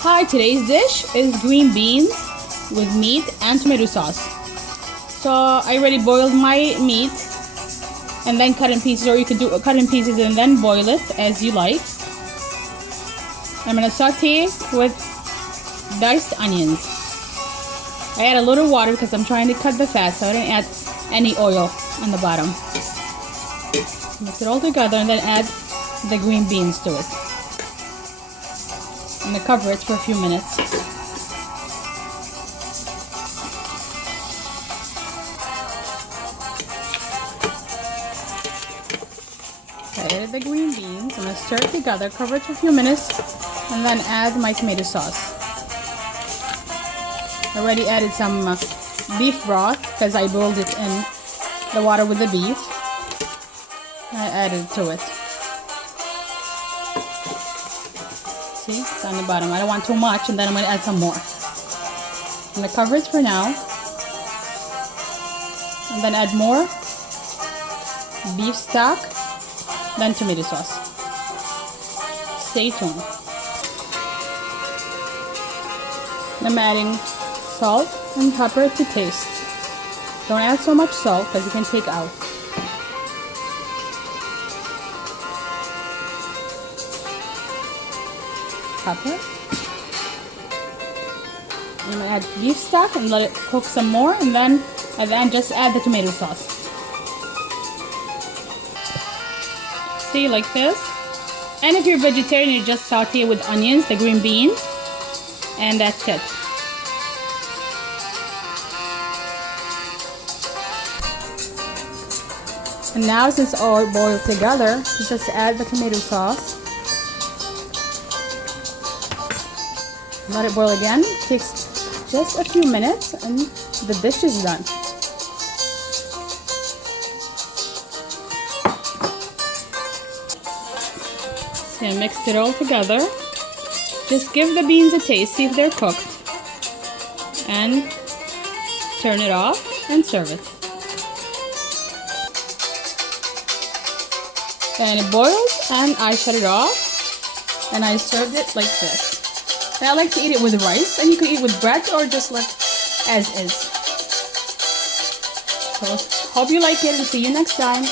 Hi, today's dish is green beans with meat and tomato sauce. So I already boiled my meat and then cut in pieces, or you could do cut in pieces and then boil it as you like. I'm gonna saute with diced onions. I add a little water because I'm trying to cut the fat, so I didn't add any oil on the bottom. Mix it all together and then add the green beans to it. I'm gonna cover it for a few minutes. I added the green beans. I'm gonna stir it together, cover it for a few minutes, and then add my tomato sauce. I already added some beef broth because I boiled it in the water with the beef. I added to it. See, it's on the bottom. I don't want too much, and then I'm going to add some more. I'm going to cover it for now, and then add more beef stock, then tomato sauce. Stay tuned. I'm adding salt and pepper to taste. Don't add so much salt because you can take out. Pepper. I'm going to add beef stock and let it cook some more, and then at the end just add the tomato sauce. See, like this. And if you're vegetarian, you just saute with onions, the green beans, and that's it. And now, since all boiled together, you just add the tomato sauce. Let it boil again. It takes just a few minutes and the dish is done. So I mixed it all together. Just give the beans a taste, see if they're cooked. And turn it off and serve it. And it boiled and I shut it off and I served it like this. And I like to eat it with rice, and you can eat with bread or just like as is. So hope you like it and see you next time.